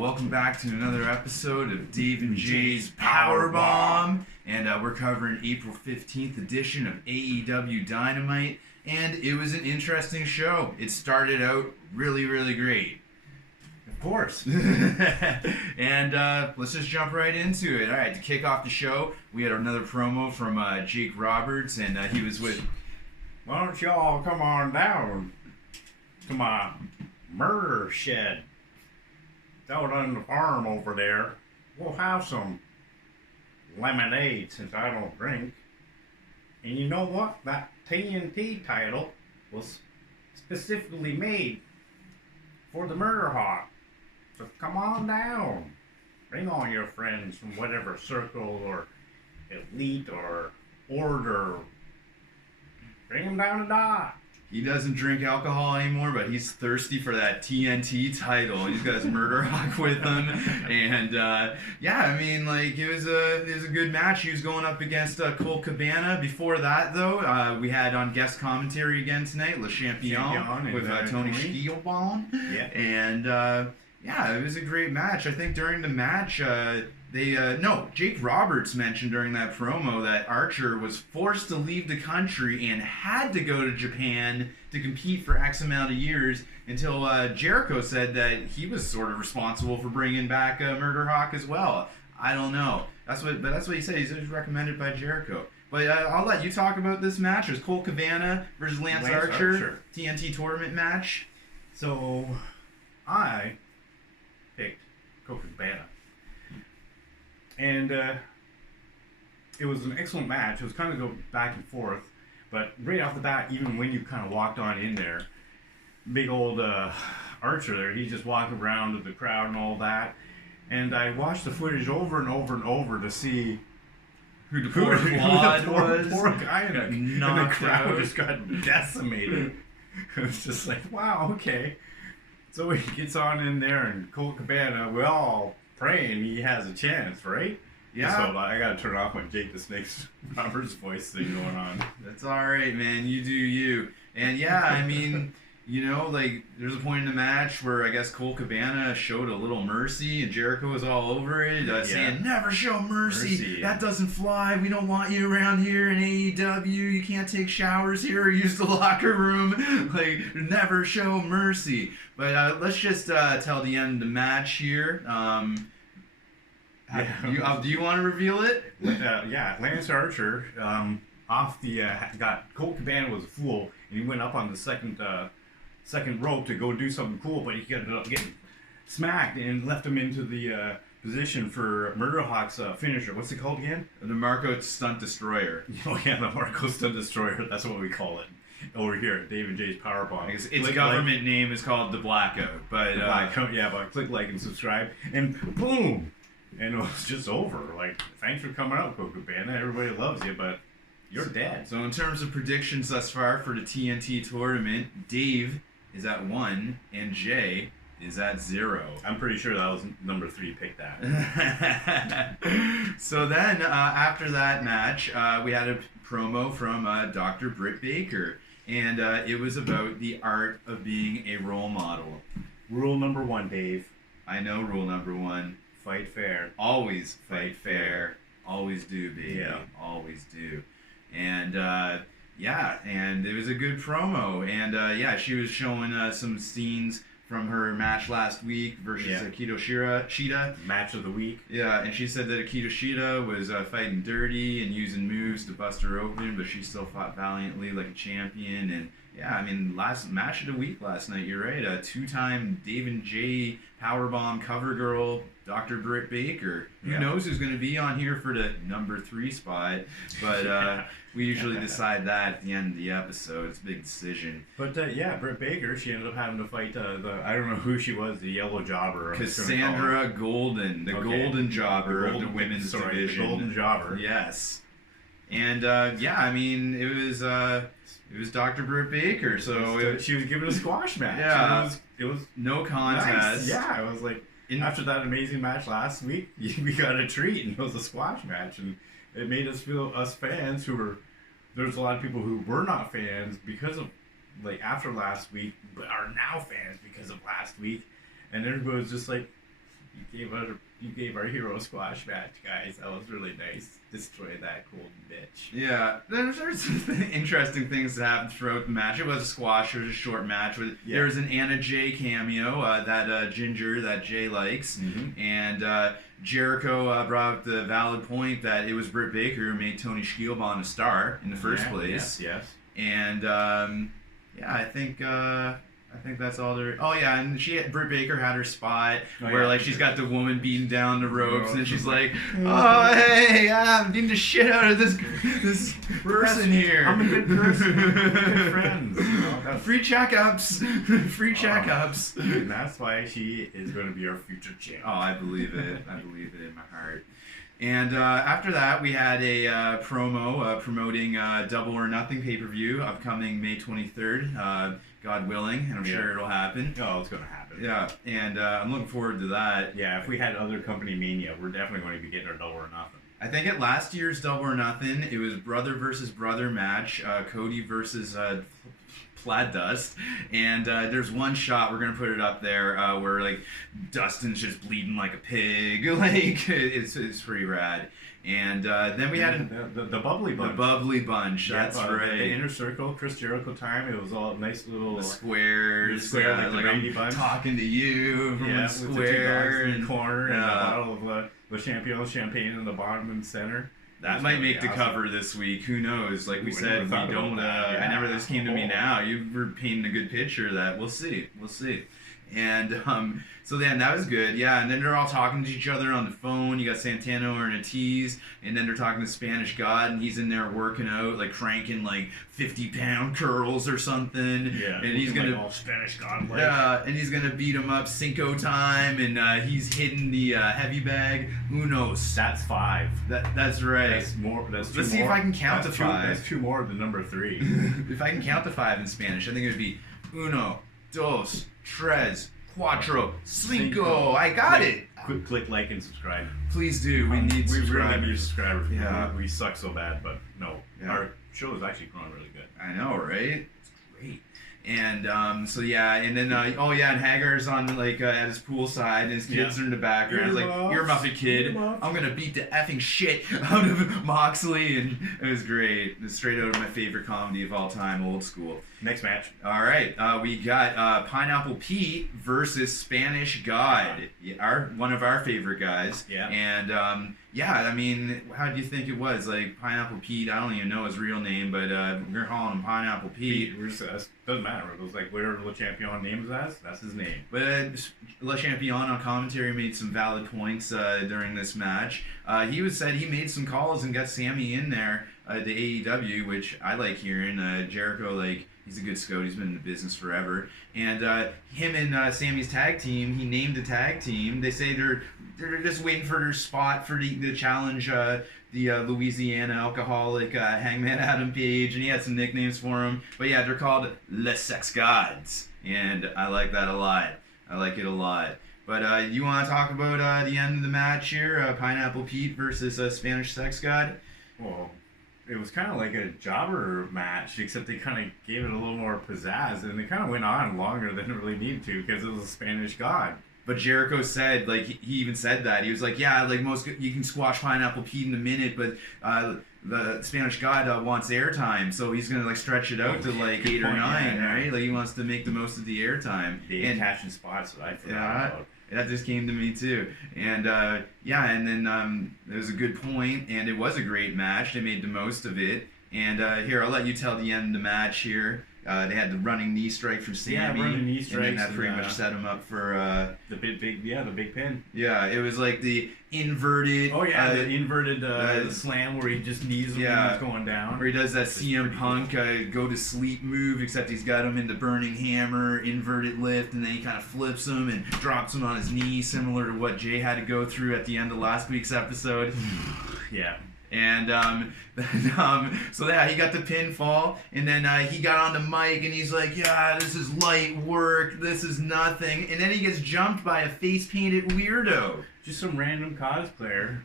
welcome back to another episode of Dave and Jay's Powerbomb. And we're covering April 15th edition of AEW Dynamite. And it was an interesting show. It started out really, really great. Of course. And let's just jump right into it. All right, to kick off the show, we had another promo from Jake Roberts, and he was with... Why don't y'all come on down to my murder shed out on the farm over there? We'll have some lemonade since I don't drink. And you know what? That TNT title was specifically made for the Murderhawk. So come on down. Bring on your friends from whatever circle or elite or order. Bring them down to die. He doesn't drink alcohol anymore, but he's thirsty for that TNT title. He's got his Murderhawk with him, and yeah, I mean, like it was a good match. He was going up against Colt Cabana. Before that, though, we had on guest commentary again tonight, Le Champion with Tony Schiavone. Yeah, and yeah, it was a great match. I think during the match, Jake Roberts mentioned during that promo that Archer was forced to leave the country and had to go to Japan to compete for X amount of years until Jericho said that he was sort of responsible for bringing back Murderhawk as well. I don't know. That's what he said. He's recommended by Jericho. But I'll let you talk about this match. It was Colt Cabana versus Lance Archer. TNT tournament match. So I picked Colt Cabana. And it was an excellent match. It was kind of go back and forth. But right off the bat, even when you kind of walked on in there, big old Archer there, he just walked around with the crowd and all that. And I watched the footage over and over and over to see who the poor guy in the crowd just got decimated. It was just like, wow, okay. So he gets on in there, and Colt Cabana, we all praying he has a chance, right? Yeah. So I gotta turn off my Jake the Snake Roberts voice thing going on. That's alright, man. You do you. And yeah, I mean, you know, like, there's a point in the match where I guess Colt Cabana showed a little mercy, and Jericho was all over it, saying, never show mercy. That doesn't fly. We don't want you around here in AEW. You can't take showers here or use the locker room. Like, never show mercy. But let's just tell the end of the match here. Do you want to reveal it? Yeah, Lance Archer got Colt Cabana was a fool, and he went up on the second rope to go do something cool, but he ended up getting smacked and left him into the position for Murderhawk's finisher. What's it called again? The Marco Stunt Destroyer. Oh yeah, the Marco Stunt Destroyer. That's what we call it over here at Dave and Jay's Powerbomb. I guess its government name is called the Blackout. But but click like and subscribe, and boom, and it was just over. Like, thanks for coming out, Colt Cabana. Everybody loves you, but you're dead. So in terms of predictions thus far for the TNT tournament, Dave is at 1 and Jay is at 0. I'm pretty sure that was number 3 picked that. So then after that match, we had a promo from Dr. Britt Baker, and it was about the art of being a role model. Rule number 1, Dave. I know rule number 1. Fight fair. Always fight fair. Always do, baby. Yeah. Always do. And yeah, and it was a good promo. And yeah, she was showing some scenes from her match last week versus Akito Shida. Match of the week. Yeah, and she said that Akito Shida was fighting dirty and using moves to bust her open, but she still fought valiantly like a champion. And yeah, I mean, last match of the week last night, you're right. A 2-time Dave and Jay Powerbomb cover girl, Dr. Britt Baker. Who knows who's going to be on here for the number 3 spot, but we usually decide that at the end of the episode. It's a big decision. But yeah, Britt Baker, she ended up having to fight I don't know who she was, the yellow jobber. Cassandra Golden, the golden jobber of the women's division. The golden jobber. Yes. And yeah, I mean, it was Dr. Britt Baker, so she was given a squash match. Yeah, it was no contest. Nice. Yeah, I was like, after that amazing match last week, we got a treat, and it was a squash match, and it made us feel, us fans there's a lot of people who were not fans because of, like, after last week, but are now fans because of last week, and everybody was just like, You gave our hero a squash match, guys. That was really nice. Destroy that cold bitch. Yeah, there's some interesting things that happened throughout the match. It was a squash. It was a short match. There was an Anna Jay cameo, that Ginger that Jay likes. Mm-hmm. And Jericho brought up the valid point that it was Britt Baker who made Tony Schiavone a star in the first place. Yes. And I think that's all there. Oh yeah, and Britt Baker had her spot where she's got the woman beating down the ropes, and she's like, "Oh hey, I'm beating the shit out of this person here. I'm a good person. We're good friends. Free checkups, free checkups." And that's why she is going to be our future champ. Oh, I believe it. I believe it in my heart. And after that, we had a promo promoting Double or Nothing pay-per-view upcoming May 23rd. God willing, and I'm sure it'll happen. Oh, it's going to happen. Yeah, and I'm looking forward to that. Yeah, if we had other company mania, we're definitely going to be getting our Double or Nothing. I think at last year's Double or Nothing, it was brother versus brother match, Cody versus Plaid Dust, and there's one shot, we're going to put it up there, where Dustin's just bleeding like a pig. It's pretty rad. And then we had the Bubbly Bunch. The Bubbly Bunch, that's right. The Inner Circle, Chris Jericho time. It was all nice little... The squares. The square, like the Brady Bunch. Talking to you from the square. With the 2 dogs in the corner and a bottle of Le Champion champagne in the bottom and center. That might make the cover this week. Who knows? Like we said, we don't... I never this came to me now. You were painting a good picture of that. We'll see. And so then that was good, yeah. And then they're all talking to each other on the phone. You got Santana or Ortiz, and then they're talking to Spanish God, and he's in there working out, cranking 50-pound curls or something. Yeah, and he's gonna all Spanish God. Yeah, and he's gonna beat him up Cinco time, and he's hitting the heavy bag. Who knows? That's 5. That's right. That's more. That's 2 Let's see if I can count to 5. That's 2 more than number 3. If I can count to 5 in Spanish, I think it would be uno, dos, tres, cuatro, cinco. I got it. Click like and subscribe. Please do. We need subscribers. We really need subscribers. Yeah. We suck so bad, but no. Yeah. Our show is actually growing really good. I know, right? It's great. And so yeah, and then and Hager's on at his poolside, and his kids are in the background. You're a Muffet kid. I'm gonna beat the effing shit out of Moxley, and it was great. It's straight out of my favorite comedy of all time, Old School. Next match. All right, we got Pineapple Pete versus Spanish God, one of our favorite guys. Yeah. And I mean, how do you think it was? Pineapple Pete, I don't even know his real name, but we're calling him Pineapple Pete. Doesn't matter. It was whatever Le Champion names as, that's his name. But Le Champion on commentary made some valid points during this match. He said he made some calls and got Sammy in there to AEW, which I like hearing. Jericho, he's a good scout. He's been in the business forever. And him and Sammy's tag team, he named a tag team. They say they're just waiting for their spot for the challenge, the Louisiana alcoholic Hangman Adam Page, and he had some nicknames for him. But yeah, they're called Les Sex Gods, and I like that a lot. I like it a lot. But you want to talk about the end of the match here? Pineapple Pete versus Spanish Sex God? Well, it was kind of like a jobber match, except they kind of gave it a little more pizzazz, and it kind of went on longer than it really needed to because it was a Spanish God. But Jericho said, he even said that. He was like, yeah, most, you can squash Pineapple Pete in a minute, but the Spanish God wants airtime, so he's going to, stretch it out to, 8 or 9, right? He wants to make the most of the airtime. And catching spots that I forgot about. That just came to me, too. And, and then it was a good point, and it was a great match. They made the most of it. And here, I'll let you tell the end of the match here. They had the running knee strike from Sammy. Yeah, running knee strikes. And then that pretty much set him up for... the big pin. Yeah, it was the inverted... Oh, yeah, the inverted slam where he just knees him when he's going down. Where he does that CM Punk go-to-sleep move, except he's got him in the Burning Hammer, inverted lift, and then he kind of flips him and drops him on his knee, similar to what Jay had to go through at the end of last week's episode. Yeah. And so yeah, he got the pinfall, and then he got on the mic, and he's like, yeah, this is light work, this is nothing, and then he gets jumped by a face-painted weirdo. Just some random cosplayer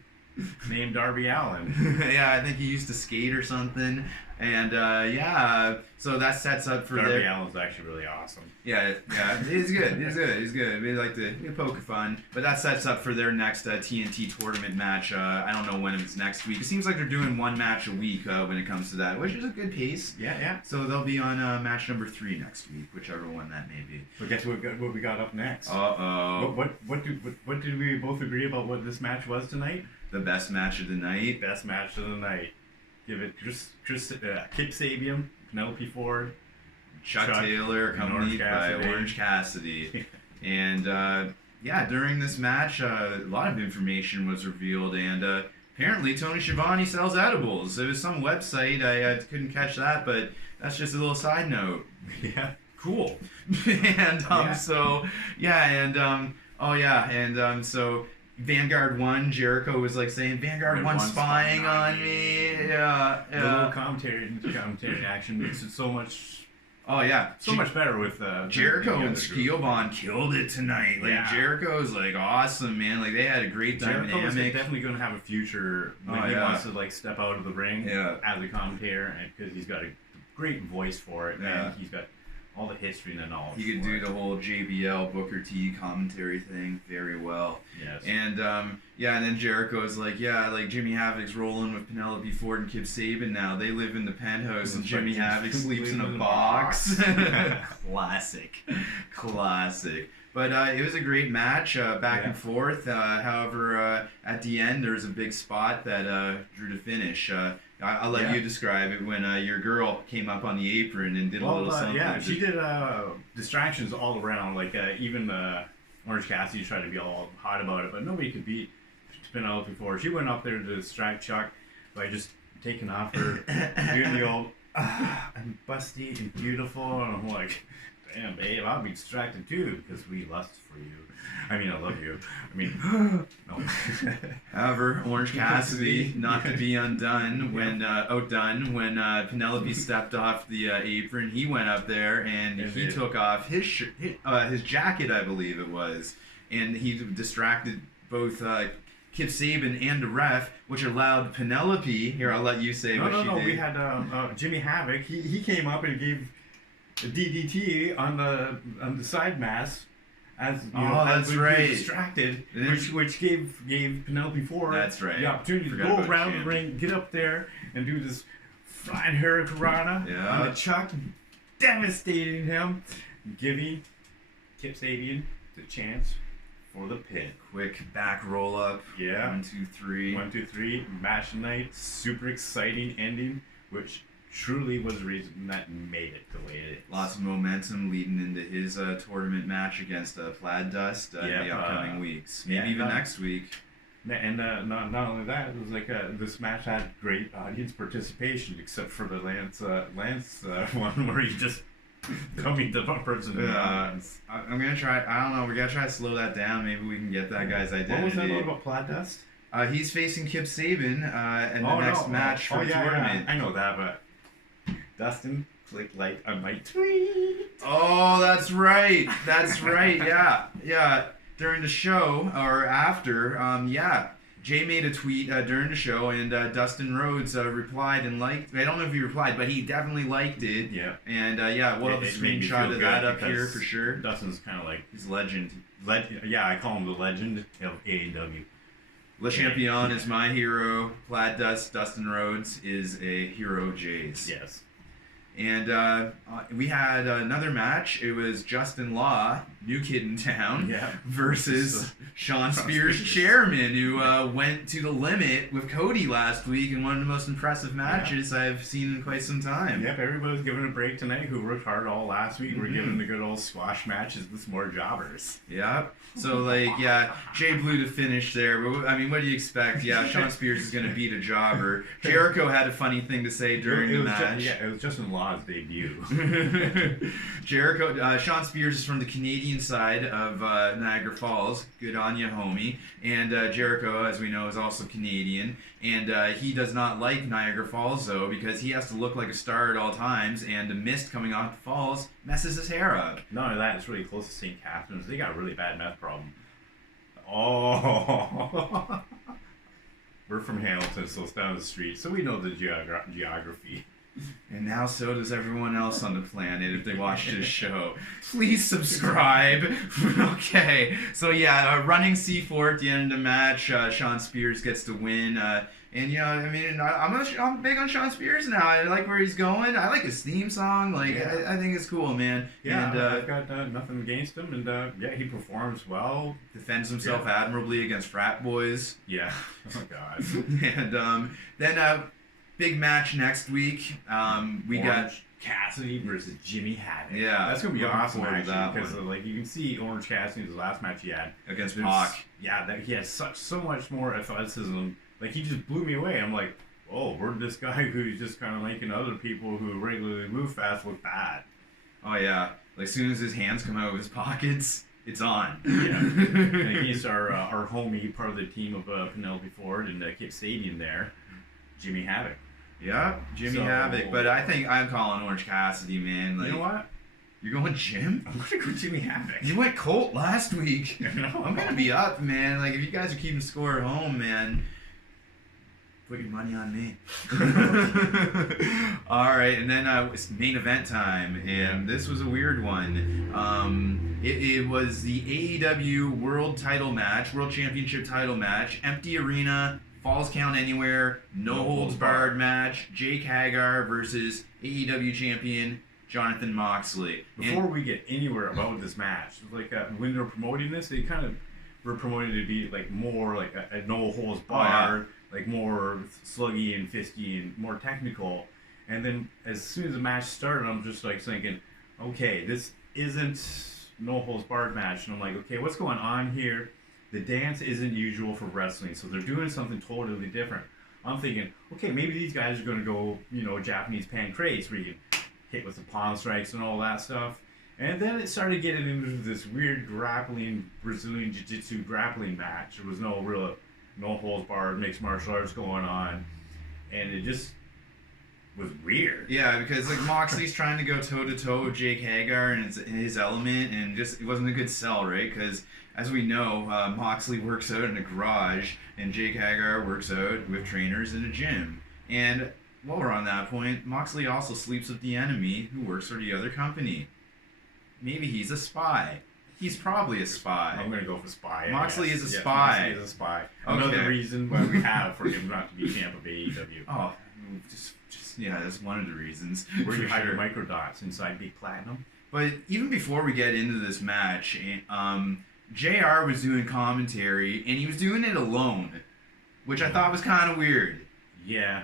named Darby Allin. Yeah, I think he used to skate or something. And so that sets up for Darby Allin's actually really awesome. Yeah, he's good. He's good. We like to poke fun, but that sets up for their next TNT tournament match. I don't know when it's next week. It seems like they're doing one match a week when it comes to that, which is a good pace. Yeah. So they'll be on match number 3 next week, whichever one that may be. But guess what we got up next? What did we both agree about what this match was tonight? The best match of the night. Best match of the night. Give it Kip Sabian, Penelope Ford, Chuck Taylor, accompanied by Orange Cassidy. And during this match, a lot of information was revealed, and apparently Tony Schiavone sells edibles. It was some website, I couldn't catch that, but that's just a little side note. Yeah. Cool. And so Vanguard 1, Jericho was like saying, Vanguard 1 spying on me. Yeah. The little commentary action makes it so much. Oh yeah, so much better with Jericho and Schiavone killed it tonight. Like Jericho's like awesome, man. Like they had a great dynamic. Jericho's definitely going to have a future when he wants to like step out of the ring as a commentator, and because he's got a great voice for it, and he's got all the history and the knowledge. He could do the whole JBL Booker T commentary thing very well. Yes. And and then Jericho's like, like Jimmy Havoc's rolling with Penelope Ford and Kip Sabian now. They live in the penthouse and Jimmy Havoc sleeps in a box. Classic. But it was a great match, back and forth. However, at the end, there was a big spot that drew the finish. I'll let you describe it when your girl came up on the apron and did a little something. Yeah, she did distractions all around. Like even Orange Cassidy tried to be all hot about it, but nobody could beat Penelope Ford. She went up there to distract Chuck by just taking off her, doing the old, I'm busty and beautiful. And I'm like, damn, babe, I'll be distracted too because we lust for you. I mean, I love you. I mean, no. However, Orange Cassidy, not to be outdone when Penelope stepped off the apron, he went up there and he took off his jacket, I believe it was, and he distracted both Kip Sabian and the ref, which allowed Penelope. Here, I'll let you say what she did. No. We had Jimmy Havoc. He came up and gave a DDT on the side mask. As that's right. Distracted, which gave Penelope Ford the opportunity to go around the ring, get up there, and do this flying hurricanrana on the Chuck, devastating him, giving Kip Sabian the chance for the pin. Quick back roll up. Yeah. 1, 2, 3. 1, 2, 3. Match night. Super exciting ending, which truly was the reason that made it the way it is. Lots of momentum leading into his tournament match against Plaid Dust in the upcoming weeks. Maybe even next week. And not only that, it was like this match had great audience participation, except for the Lance one where he just coming to bumpers and I'm gonna try. I don't know. We gotta try to slow that down. Maybe we can get that guy's identity. What was that about Plaid Dust? He's facing Kip Sabian in the next match for the tournament. Yeah. I know that, but Dustin, click like on my tweet. Oh, that's right. Yeah. During the show or after, Jay made a tweet during the show, and Dustin Rhodes replied and liked. I don't know if he replied, but he definitely liked it. Yeah. And we'll have a screenshot of that up here for sure. Dustin's kind of like he's legend. Yeah, I call him the legend of AEW. Le Champion is my hero. Plaid Dust, Dustin Rhodes is a hero Jay's. Yes. And we had another match. It was Justin Law, new kid in town, versus Shawn Spears' chairman, who went to the limit with Cody last week in one of the most impressive matches I've seen in quite some time. Yep, everybody's giving a break tonight who worked hard all last week. We're giving the good old squash matches with more jobbers. Yep. So, Jay blew the finish there. But, I mean, what do you expect? Yeah, Shawn Spears is going to beat a jobber. Jericho had a funny thing to say during the match. It was Justin Law's debut. Jericho, Shawn Spears is from the Canadian side of Niagara Falls. Good on you, homie. And Jericho, as we know, is also Canadian. And he does not like Niagara Falls, though, because he has to look like a star at all times, and the mist coming off the falls messes his hair up. Not only that, it's really close to St. Catharines. They got a really bad meth problem. Oh. We're from Hamilton, so it's down the street, so we know the geography. And now so does everyone else on the planet if they watch this show. Please subscribe. Okay. So yeah, running C4 at the end of the match. Shawn Spears gets the win. And you know, I mean, I'm big on Shawn Spears now. I like where he's going. I like his theme song. Like, yeah. I think it's cool, man. Yeah, and I've got nothing against him. And yeah, he performs well. Defends himself admirably against frat boys. Yeah. Oh God. And then big match next week. We got Cassidy versus Jimmy Havoc. Yeah, that's gonna be awesome actually, because like you can see Orange Cassidy, the last match he had against Pac. Yeah, that he has so much more athleticism. Like he just blew me away. I'm like, oh, where'd this guy who's just kind of making other people who regularly move fast look bad? Oh yeah, like as soon as his hands come out of his pockets, it's on. Yeah, and he's our homie, part of the team of Penelope Ford and Kip Sabian there, Jimmy Havoc. Yeah, Jimmy Havoc. But I think I'm calling Orange Cassidy, man. Like, you know what? You're going Jim? I'm gonna go Jimmy Havoc. You went Colt last week. No. I'm gonna be up, man. Like if you guys are keeping score at home, man, put your money on me. All right, and then it's main event time, and this was a weird one. It was the AEW World Championship title match, empty arena. Falls count anywhere, no holds barred match. Jake Hager versus AEW champion Jonathan Moxley. Before we get anywhere about this match, like when they were promoting this, they kind of were promoting it to be like more like a no holds barred, like more sluggy and fisky and more technical. And then as soon as the match started, I'm just like thinking, okay, this isn't no holds barred match, and I'm like, okay, what's going on here? The dance isn't usual for wrestling, so they're doing something totally different. I'm thinking, okay, maybe these guys are going to go, Japanese pancrase, where you can hit with the palm strikes and all that stuff. And then it started getting into this weird grappling, Brazilian Jiu-Jitsu grappling match. There was no holds barred mixed martial arts going on. And it just was weird. Yeah, because like Moxley's trying to go toe-to-toe with Jake Hager, and it's in his element, and just it wasn't a good sell, right? Because as we know, Moxley works out in a garage, and Jake Hager works out with trainers in a gym. And while we're on that point, Moxley also sleeps with the Enemy, who works for the other company. Maybe he's a spy. He's probably a spy. I'm going to go for spy. Moxley is a spy. Moxley is a spy. Okay. Another reason why we have for him not to be champ of AEW. Oh, just yeah, that's one of the reasons. Where you hide your microdots inside Big Platinum. But even before we get into this match, JR was doing commentary, and he was doing it alone, which I thought was kind of weird. Yeah.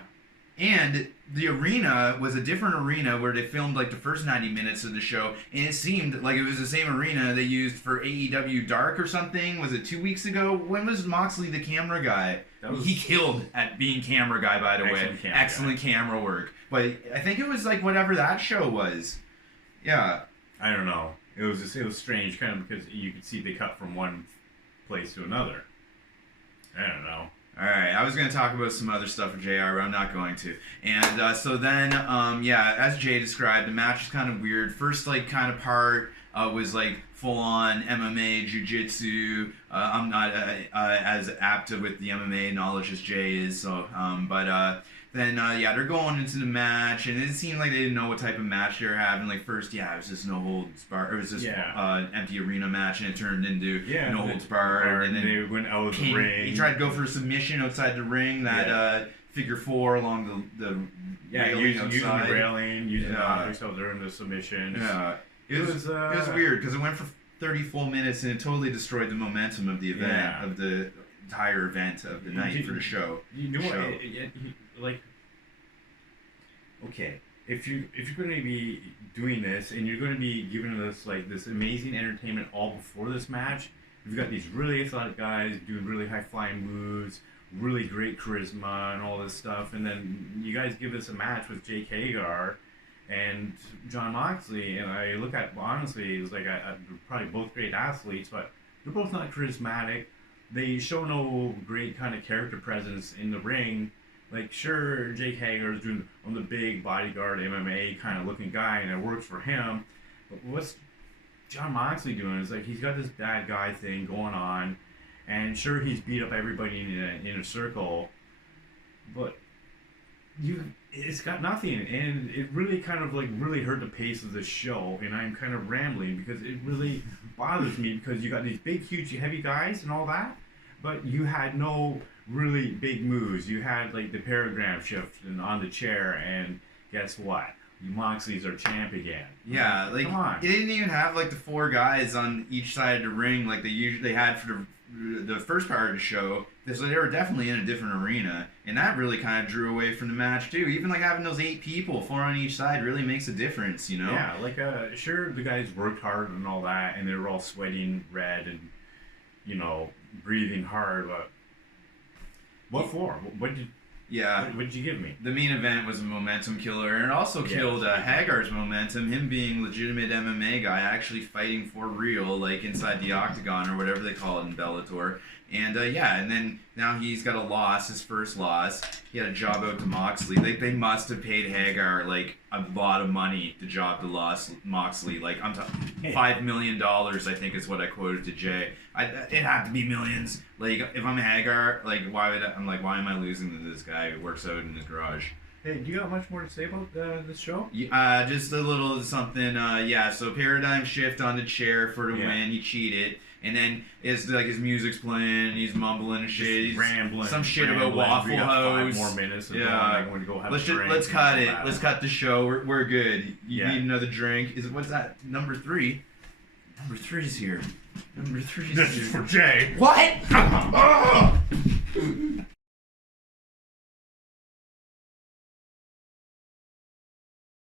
And the arena was a different arena where they filmed like the first 90 minutes of the show, and it seemed like it was the same arena they used for AEW Dark or something. Was it 2 weeks ago? When was Moxley the camera guy? He killed at being camera guy, by the way. Excellent camera work. But I think it was like whatever that show was. Yeah. I don't know. It was strange, kind of because you could see they cut from one place to another. I don't know. All right, I was going to talk about some other stuff with JR, but I'm not going to. And so then, as Jay described, the match was kind of weird. First, kind of part was full-on MMA, jiu-jitsu. I'm not as apt with the MMA knowledge as Jay is, so then they're going into the match, and it seemed like they didn't know what type of match they were having. First, it was just no holds barred. It was just empty arena match, and it turned into no holds barred. And then they went out of the ring. He tried to go for a submission outside the ring. That figure four along the railing outside. Using the railing, using the objects out there in the submissions. Yeah, it was weird because it went for 30 full minutes, and it totally destroyed the momentum of the event, of the entire event of the night for the show. You know what? Okay, if you're going to be doing this and you're going to be giving us this amazing entertainment all before this match, you've got these really athletic guys doing really high flying moves, really great charisma and all this stuff, and then you guys give us a match with Jake Hager and Jon Moxley, and I look at honestly, it's they're probably both great athletes, but they're both not charismatic. They show no great kind of character presence in the ring. Sure, Jake Hager is doing on the big bodyguard MMA kind of looking guy, and it works for him. But what's Jon Moxley doing is he's got this bad guy thing going on, and sure, he's beat up everybody in a circle, but it's got nothing, and it really kind of like really hurt the pace of the show, and I'm kind of rambling because it really bothers me because you got these big, huge, heavy guys and all that, but you had no really big moves. You had like the paragraph shift and on the chair, and guess what? Moxley's our champ again. Yeah, like come on. It didn't even have like the 4 guys on each side of the ring like they had for the first part of the show. So they were definitely in a different arena, and that really kind of drew away from the match too. Even like having those 8 people, 4 on each side, really makes a difference, you know? Yeah, like sure the guys worked hard and all that, and they were all sweating red and breathing hard, but what for? What did you give me? The main event was a momentum killer, and it also killed Hager's momentum, him being legitimate MMA guy, actually fighting for real, like inside the octagon or whatever they call it in Bellator. And and then now he's got a loss, his first loss. He had a job out to Moxley. They must have paid Hager like a lot of money to job the loss Moxley. Like I'm talking $5 million, I think is what I quoted to Jay. It had to be millions. Like if I'm Hager, like why am I losing to this guy who works out in his garage? Hey, do you got much more to say about this show? Just a little something. So paradigm shift on the chair for the win. He cheated. And then it's like his music's playing, he's mumbling and shit, he's rambling, some shit about Waffle House. 5 more minutes. I'm going to go have let's cut it. Let's cut the show. We're good. You need another drink. What's that? Number 3. Number 3's here. Number 3's here. This is for Jay. What?